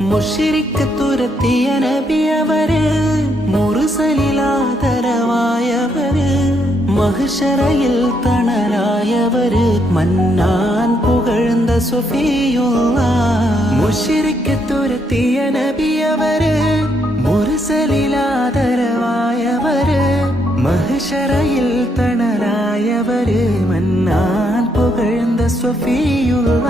മുശ്രിക്ക് തുരത്തിയ നബിയവര്, മുർസലിലാദരവായവര്, മഹ്ശറയിൽ തണലായവര്, മന്നാൻ പുകഴ്ന്ന സുഫിയുള്ള. മുശ്രിക്ക് തുരത്തിയ നബിയവര്, മുർസലിലാദരവായവര്, മഹ്ശറയിൽ തണലായവര്, മന്നാൻ പുകഴ്ന്ന സുഫിയുള്ള.